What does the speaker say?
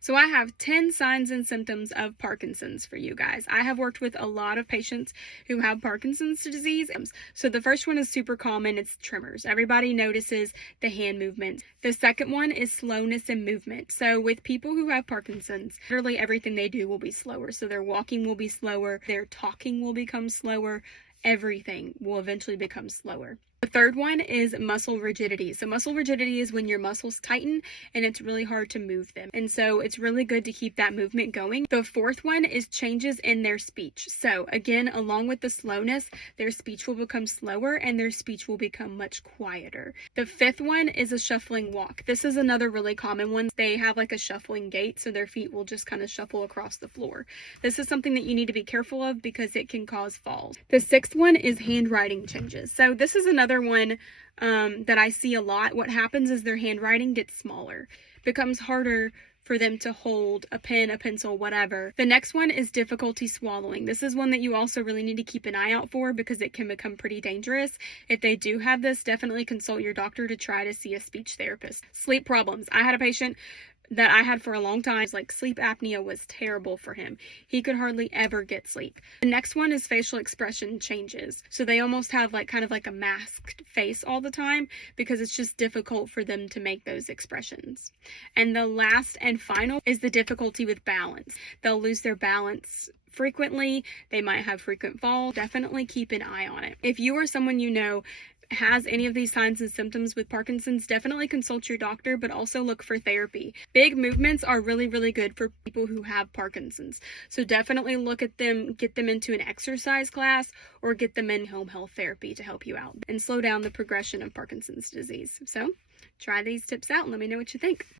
So I have 10 signs and symptoms of Parkinson's for you guys. I have worked with a lot of patients who have Parkinson's disease. So the first one is super common. It's tremors. Everybody notices the hand movement. The second one is slowness in movement. So with people who have Parkinson's, literally everything they do will be slower. So their walking will be slower. Their talking will become slower. Everything will eventually become slower. The third one is muscle rigidity. So muscle rigidity is when your muscles tighten and it's really hard to move them. And so it's really good to keep that movement going. The fourth one is changes in their speech. So again, along with the slowness, their speech will become slower and their speech will become much quieter. The fifth one is a shuffling walk. This is another really common one. They have like a shuffling gait, so their feet will just kind of shuffle across the floor. This is something that you need to be careful of because it can cause falls. The sixth one is handwriting changes. So this is another one that I see a lot. What happens is their handwriting gets smaller, becomes harder for them to hold a pen, a pencil, whatever. The next one is difficulty swallowing. This is one that you also really need to keep an eye out for because it can become pretty dangerous. If they do have this, definitely consult your doctor to try to see a speech therapist. Sleep problems. I had a patient that I had for a long time. Like sleep apnea was terrible for him. He could hardly ever get sleep. The next one is facial expression changes. So they almost have like kind of like a masked face all the time because it's just difficult for them to make those expressions. And the last and final is the difficulty with balance. They'll lose their balance frequently. They might have frequent falls. Definitely keep an eye on it. If you or someone you know has any of these signs and symptoms with Parkinson's, definitely consult your doctor, but also look for therapy. Big movements are really, really good for people who have Parkinson's. So definitely look at them, get them into an exercise class or get them in home health therapy to help you out and slow down the progression of Parkinson's disease. So try these tips out and let me know what you think.